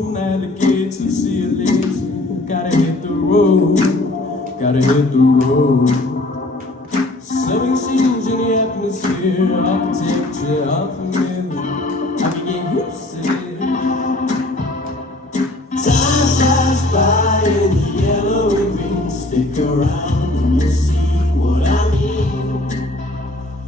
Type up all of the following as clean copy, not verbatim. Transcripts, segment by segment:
moon at the gates and see it later. Gotta hit the road, gotta hit the road. Something change in the atmosphere, architecture unfamiliar. I can get used to it. Time flies by in the yellow and green. Stick around and you'll see what I mean.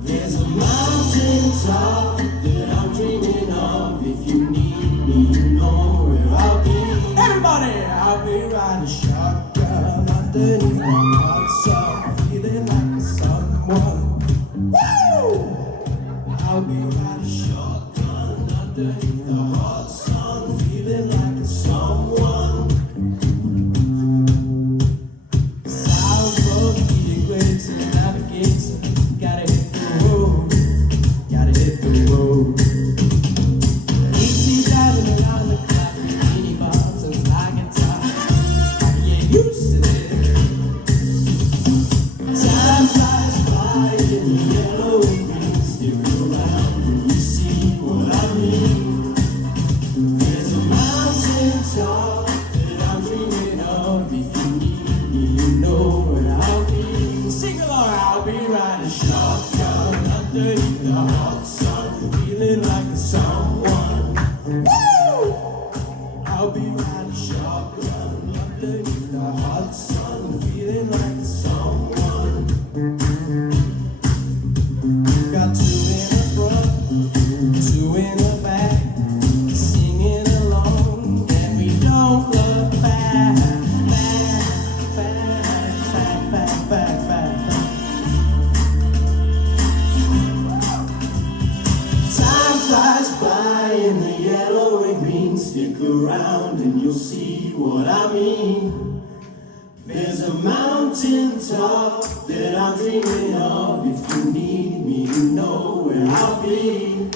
There's a mountain top that I'm dreaming of. If you need me, you know where I'll be. Everybody, I'll be riding shotgun underneath my hot sun, feeling like someone. Woo! I'll be riding shotgun underneath the hot sun, feeling like someone. 'Cause I was born to be a great navigator. Gotta hit the road, gotta hit the road. Easy driving around the clock, bikini bottoms like a top. I can get used to it. Time flies by in the yellow and green. Stick around and you see what I mean. There's a mountain top that I'm dreaming of. If you need me, you know where I'll be. Sing along, I'll be riding shotgun underneath the hot sun, feeling like someone. Woo! I'll be riding shotgun underneath the hot sun, feeling like someone. Got two in the front, two in the back, singing along, and we don't look back. Back, back, back, back, back, back, back. Time flies by in the yellow and green. Stick around and you'll see what I mean. There's a mountain top that I'm dreaming of. If you need me, you know where I'll be.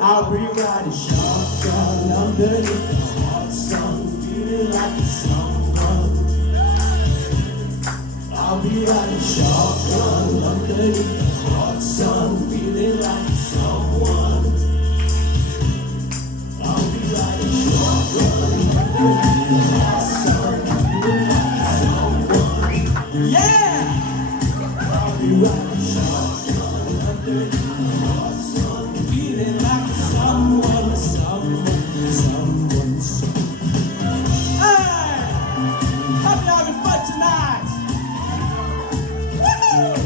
I'll be riding shotgun underneath the hot sun, feeling like someone. I'll be riding shotgun underneath the hot sun, feeling like someone. I'll be riding shotgun underneath the hot sun, feeling like someone. Yeah! I'll be riding shotgun underneath the hot sun, feeling like someone, someone, someone, someone. Hey! Hope you're having fun tonight! Woohoo!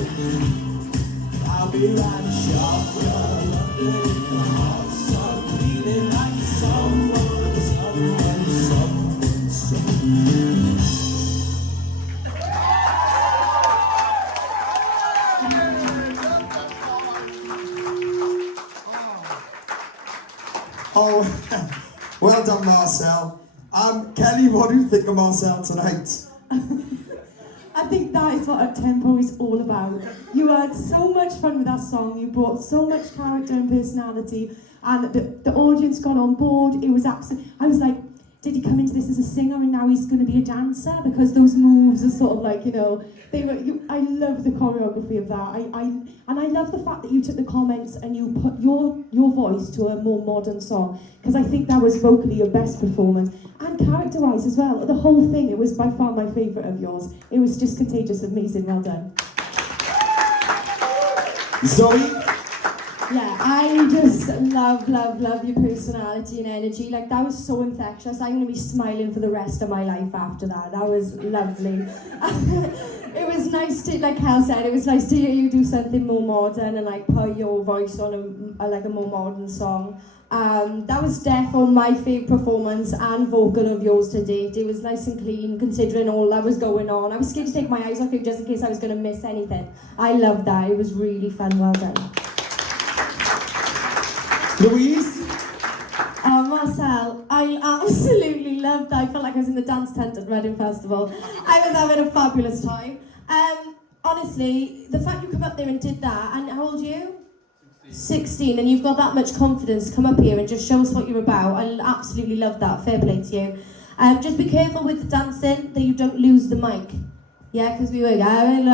I'll be riding shotgun underneath the hot sun, feeling like someone, someone, someone, someone. Oh, well done, Marcel. Kelly, what do you think of Marcel tonight? I think that is what Uptempo is all about. You had so much fun with that song, you brought so much character and personality, and the audience got on board. It was absolutely, I was like, did he come into this as a singer and now he's going to be a dancer? Because those moves are sort of like, you know, they were. I love the choreography of that. And I love the fact that you took the comments and you put your voice to a more modern song, because I think that was vocally your best performance, and character-wise as well. The whole thing, it was by far my favourite of yours. It was just contagious, amazing, well done. Zoe? Yeah, I just love your personality and energy. Like, that was so infectious. I'm going to be smiling for the rest of my life after that. That was lovely. It was nice to, like Hal said, it was nice to hear you do something more modern and like put your voice on a more modern song. That was definitely my favourite performance and vocal of yours to date. It was nice and clean considering all that was going on. I was scared to take my eyes off you just in case I was going to miss anything. I loved that. It was really fun. Well done. Louise? Marcel, I absolutely loved that. I felt like I was in the dance tent at Reading Festival. I was having a fabulous time. Honestly, the fact you come up there and did that, and how old are you? 16, and you've got that much confidence to come up here and just show us what you're about. I absolutely love that. Fair play to you. Just be careful with the dancing that you don't lose the mic. Yeah, because we were going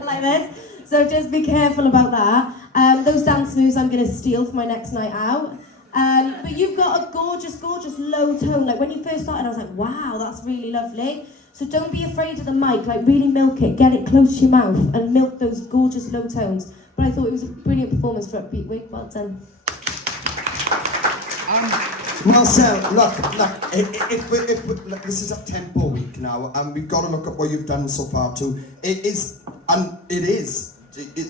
like this. So just be careful about that. Those dance moves I'm going to steal for my next night out. But you've got a gorgeous, gorgeous low tone. Like when you first started, I was like, wow, that's really lovely. So don't be afraid of the mic, like really milk it, get it close to your mouth and milk those gorgeous low tones. But I thought it was a brilliant performance for Upbeat Week, well done. Marcel, look, look, this is Uptempo week now, and we've got to look at what you've done so far too. It is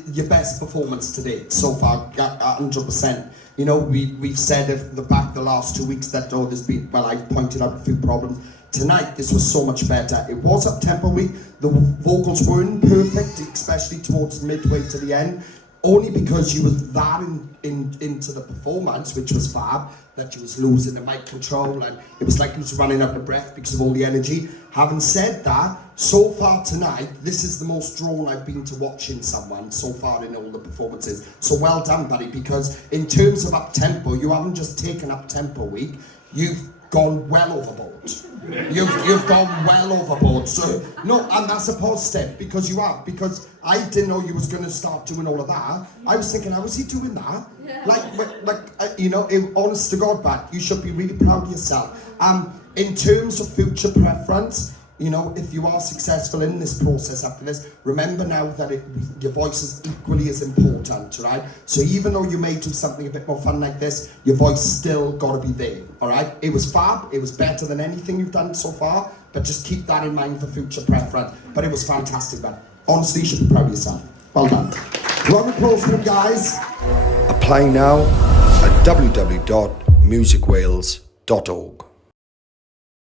your best performance to date so far, 100%. You know, we've said the last 2 weeks that there's been, well, I've pointed out a few problems. Tonight, this was so much better. It was Uptempo week. The vocals weren't perfect, especially towards midway to the end, only because you was that into the performance, which was fab, that you was losing the mic control, and it was like you was running out of breath because of all the energy. Having said that, so far tonight, this is the most drawn I've been to watching someone so far in all the performances. So well done, buddy, because in terms of Uptempo, you haven't just taken Uptempo week, you've gone well overboard. You've gone well overboard. So no, and that's a positive, because you have, because I didn't know you was going to start doing all of that. I was thinking, how is he doing that? Yeah. You know, honest to God, Bat, you should be really proud of yourself. In terms of future preference, you know, if you are successful in this process after this, remember now that your voice is equally as important, right? So even though you may do something a bit more fun like this, your voice still got to be there, all right? It was fab, it was better than anything you've done so far, but just keep that in mind for future preference. But it was fantastic, man. Honestly, you should be proud of yourself. Well done. Round of applause for them, guys. Apply now at www.musicwales.org.